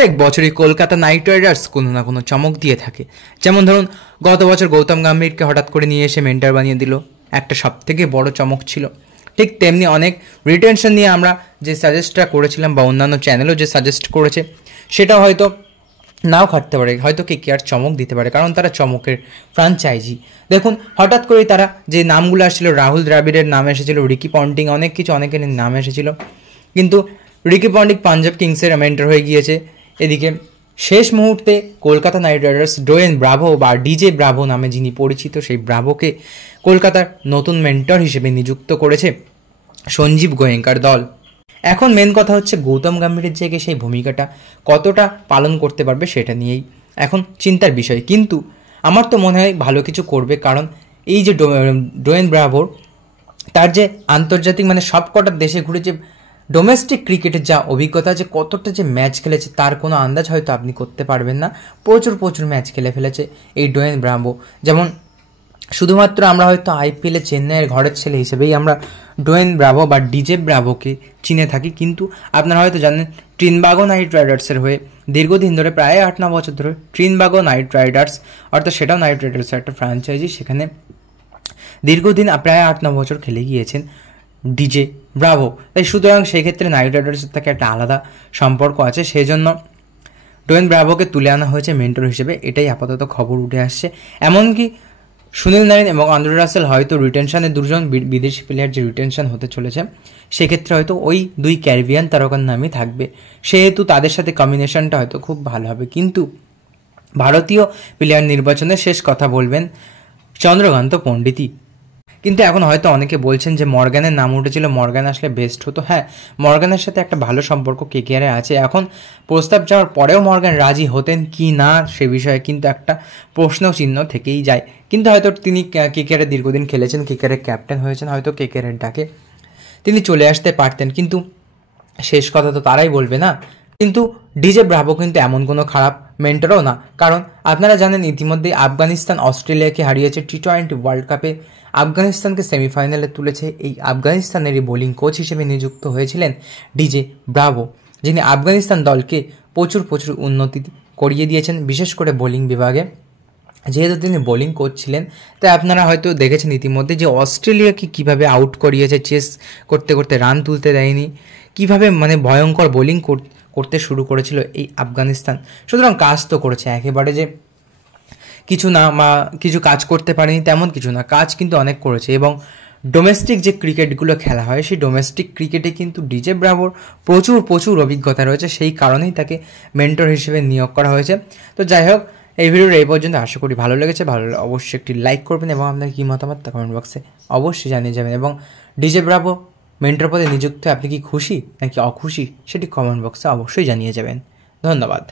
প্রত্যেক বছরই Kolkata night Riders কোনো না কোনো চমক দিয়ে থাকে। যেমন ধরুন গত বছর গৌতম গম্ভীরকে হঠাৎ করে নিয়ে এসে মেন্টর বানিয়ে দিল, একটা সবথেকে বড় চমক ছিল। ঠিক তেমনি অনেক রিটেনশন নিয়ে আমরা যে সাজেস্টটা করেছিলাম বা অন্যান্য চ্যানেলও যে সাজেস্ট করেছে সেটা হয়তো নাও খাটতে পারে, হয়তো কেকেআর চমক দিতে পারে, কারণ তারা চমকের ফ্রাঞ্চাইজি। দেখুন হঠাৎ করেই তারা যে নামগুলো আসছিল, রাহুল দ্রাবিড়ের নাম এসেছিল, রিকি পন্টিং, অনেক কিছু অনেকের নাম এসেছিল, কিন্তু রিকি পন্টিং পাঞ্জাব কিংসের মেন্টর হয়ে গিয়েছে। এদিকে শেষ মুহূর্তে Kolkata night Riders Dwayne Bravo বা ডিজে ব্রাভো নামে যিনি পরিচিত, সেই ব্রাভোকে কলকাতার নতুন মেন্টর হিসেবে নিযুক্ত করেছে সঞ্জীব গোয়েঙ্কার দল। এখন মেন কথা হচ্ছে গৌতম গম্ভীরের জায়গায় সেই ভূমিকাটা কতটা পালন করতে পারবে সেটা নিয়েই এখন চিন্তার বিষয়। কিন্তু আমার তো মনে হয় ভালো কিছু করবে, কারণ এই যে ডোয়েন ব্রাভোর তার যে আন্তর্জাতিক মানে সব কটা দেশে ঘুরে যে ডোমেস্টিক ক্রিকেটের যা অভিজ্ঞতা, যে কতটা যে ম্যাচ খেলেছে তার কোনো আন্দাজ হয়তো আপনি করতে পারবেন না। প্রচুর ম্যাচ খেলে ফেলেছে এই ডোয়েন ব্রাভো। যেমন শুধুমাত্র আমরা হয়তো আইপিএলে চেন্নাইয়ের ঘরের ছেলে হিসেবেই আমরা ডোয়েন ব্রাভো বা ডিজে ব্রাভোকে চিনে থাকি, কিন্তু আপনারা হয়তো জানেন ট্রিনবাগো নাইট রাইডার্সের হয়ে দীর্ঘদিন ধরে প্রায় 8-9 বছর ধরে ট্রিনবাগো নাইট রাইডার্স, অর্থাৎ সেটাও নাইট রাইডার্সের একটা ফ্র্যাঞ্চাইজি, সেখানে দীর্ঘদিন প্রায় 8-9 বছর খেলে গিয়েছেন ডিজে ব্রাভো। তাই সুতরাং সেই ক্ষেত্রে নাইট রাইডার্সের থেকে একটা আলাদা সম্পর্ক আছে, সেই জন্য ডোয়েন ব্রাভোকে তুলে আনা হয়েছে মেন্টর হিসেবে, এটাই আপাতত খবর উঠে আসছে। এমনকি সুনীল নারিন এবং আন্দ্রে রাসেল হয়তো রিটেনশনে দুজন বিদেশি প্লেয়ার যে রিটেনশন হতে চলেছে সেক্ষেত্রে হয়তো ওই দুই ক্যারিবিয়ান তারকার নামই থাকবে, সেহেতু তাদের সাথে কম্বিনেশনটা হয়তো খুব ভালো হবে। কিন্তু ভারতীয় প্লেয়ার নির্বাচনে শেষ কথা বলবেন চন্দ্রকান্ত পণ্ডিতই। কিন্তু এখন হয়তো অনেকে বলছেন যে মর্গ্যানের নাম উঠেছিল, মর্গ্যান আসলে বেস্ট হতো। হ্যাঁ, মর্গ্যানের সাথে একটা ভালো সম্পর্ক কেকেআরে আছে। এখন প্রস্তাব যাওয়ার পরেও মর্গ্যান রাজি হতেন কি না সে বিষয়ে কিন্তু একটা প্রশ্ন চিহ্ন থেকেই যায়। কিন্তু হয়তো তিনি কেকেআরে দীর্ঘদিন খেলেছেন, কেকেআরের ক্যাপ্টেন হয়েছেন, হয়তো কেকেআরের ডাকে তিনি চলে আসতে পারতেন, কিন্তু শেষ কথা তো তারাই বলবে না। কিন্তু ডিজে ব্রাভো কিন্তু এমন কোনো খারাপ মেন্টরও না, কারণ আপনারা জানেন ইতিমধ্যেই আফগানিস্তান অস্ট্রেলিয়াকে হারিয়েছে টি20 ওয়ার্ল্ড কাপে, আফগানিস্তানকে সেমিফাইনালে তুলেছে। এই আফগানিস্তানেরই বোলিং কোচ হিসেবে নিযুক্ত হয়েছিলেন ডিজে ব্রাভো, যিনি আফগানিস্তান দলকে প্রচুর উন্নতি করিয়ে দিয়েছেন, বিশেষ করে বোলিং বিভাগে। যেহেতু তিনি বোলিং কোচ ছিলেন, তাই আপনারা হয়তো দেখেছেন ইতিমধ্যে যে অস্ট্রেলিয়াকে কীভাবে আউট করিয়েছে, চেস করতে রান তুলতে দেয়নি, কীভাবে মানে ভয়ঙ্কর বোলিং করতে শুরু করেছিল এই আফগানিস্তান। সুতরাং কাজ তো করেছে, একেবারে যে কিছু না বা কিছু কাজ করতে পারেনি তেমন কিছু না, কাজ কিন্তু অনেক করেছে। এবং ডোমেস্টিক যে ক্রিকেটগুলো খেলা হয় সেই ডোমেস্টিক ক্রিকেটে কিন্তু ডিজে ব্রাভোর প্রচুর অভিজ্ঞতা রয়েছে, সেই কারণেই তাকে মেন্টর হিসেবে নিয়োগ করা হয়েছে। তো যাই হোক, এই ভিডিওর এই পর্যন্ত, আশা করি ভালো লেগেছে। ভালো লাগলে অবশ্যই একটি লাইক করবেন এবং আপনার কী মতামত তা কমেন্ট বক্সে অবশ্যই জানিয়ে যাবেন। এবং ডিজে ব্রাভো মেন্টর পদে নিযুক্ত আপনি কি খুশি নাকি অখুশি সেটি কমেন্ট বক্সে অবশ্যই জানিয়ে যাবেন। ধন্যবাদ।